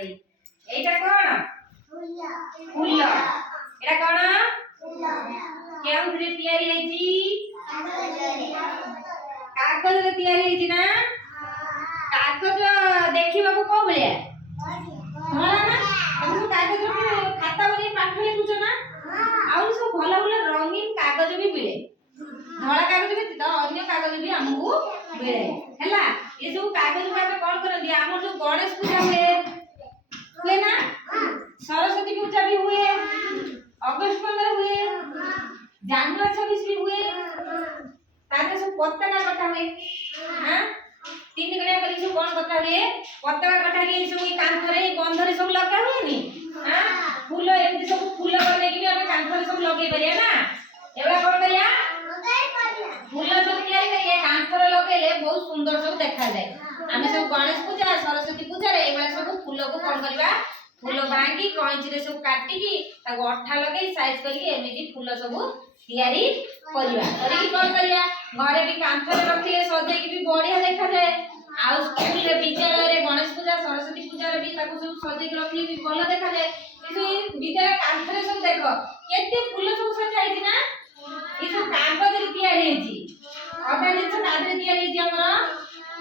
ବାବାରେ এইটা কোন ফুল এটা কোন কেউଥିରେ ତିଆରି ହେଇଛି କାଗଜରେ ତିଆରି ହେଇଛି ନା କାଗଜ ଦେଖିବାକୁ କୋଉ ଭଳିଆ ଧଳା ନା ତମେ ସବୁ କାଗଜରେ ଖାତା ବନେଇ ପାଠ ଲେଖୁଛ ନା ଆଉ ସବୁ ଭଲ ଭଲ ରଙ୍ଗୀନ କାଗଜ ବି ମିଳେ ଧଳା କାଗଜ ବ୍ୟତୀତ ଅନ୍ୟ କାଗଜ ବି ଆମକୁ ମିଳେ ହେଲା ଏ ସବୁ କାଗଜ ଆମେ କଣ କରନ୍ତି ଆମର ଯୋଉ ଗଣେଶ ପୂଜା ହୁଏ ନା ସରସ୍ୱତୀ ପୂଜା ବି ହୁଏ ଅଗଷ୍ଟ 15 ହୁଏ ଜାନୁଆରୀ 26 ବି ହୁଏ ତାদের ସବୁ পতাকা কটা ହୁଏ হ্যাঁ তিন গড়িয়া করে ସବୁ কোন কটা ହୁଏ পতাকা কটা কি ସବୁ কান্থরে বন্ধরে ସବୁ ଲଗା ହୁଏନି হ্যাঁ ফুল এমତି ସବୁ ফুল বନେଇକି ବି ଆମେ କାନ୍ଥରେ ସବୁ ଲଗେଇପାରିବା ନା ଏଗୁଡା କଣ କରିବା ফুল ସବୁ ତିଆରି କରିକି କାନ୍ଥରେ ଲଗେଇଲେ ବହୁତ ସୁନ୍ଦର ସବୁ ଦେଖାଯାଏ ଆମେ ସବୁ ଗଣେଶ ପୂଜା ସରସ୍ୱତୀ ପୂଜାରେ ଏଇଭଳିଆ ସବୁ ଫୁଲକୁ କଣ କରିବା फूल भांगी कइंची रे सब काटिकी ताको अठा लगेई साइज करिके एमिति फूल सब तैयारी करिवा करिकी कोन करिया घरे भी कांथरे रखिले सजेकी भी बढ़िया देखा जाए आ स्कूल रे विद्यालय रे गणेश पूजा सरस्वती पूजा रे भी ताको सब सजेकी रखिले भी भलो देखा जाए किंतु विद्यालय कांथरे सब देखो केते फूल सब सजाई छि ना ई सब कागज रे तैयारी हेछि अधा जिंस कागज रे तैयारी हेछि हमर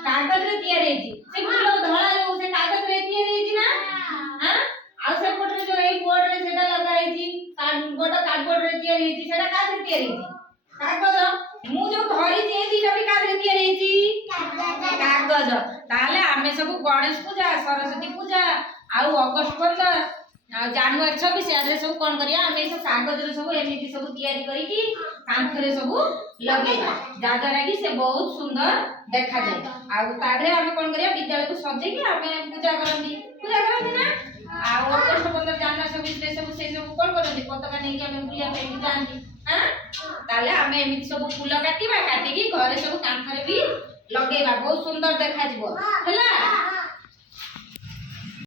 कागज रे तैयारी हेछि से फूल धळा जो से कागज रे तैयारी हेछि ना हां आ से पटरे जो ए बोर्ड रे सेटा लगा हेछि गोटा कार्डबोर्ड रे तैयारी हेछि सेटा कागज रे तैयारी हेछि कागज मु जो धरि जे दिटा भी कागज रे तैयारी हेछि कागज ताले आमे सब गणेश पूजा सरस्वती पूजा आ अगस्त 15 आ जनवरी 26 आदरे सब कोन करिया आमे सब कागज रे सब एमिति सब तैयारी करी की कांथ रे सब लगेबा जा द्वारा की से बहुत सुंदर देखा जाए आ तारे आमे कोन करिया विद्यालय को सजे की आमे पूजा करंती ना आ अगस्त 15 जनवरी 26 रे सब से सब कोन करंती पताका नै की आमे बुलिया पे जानती हां ताले आमे एमिति सब फूल काटिबा काटी की घरे सब कांथ रे भी लगेबा बहुत सुंदर देखा जिवो हैला।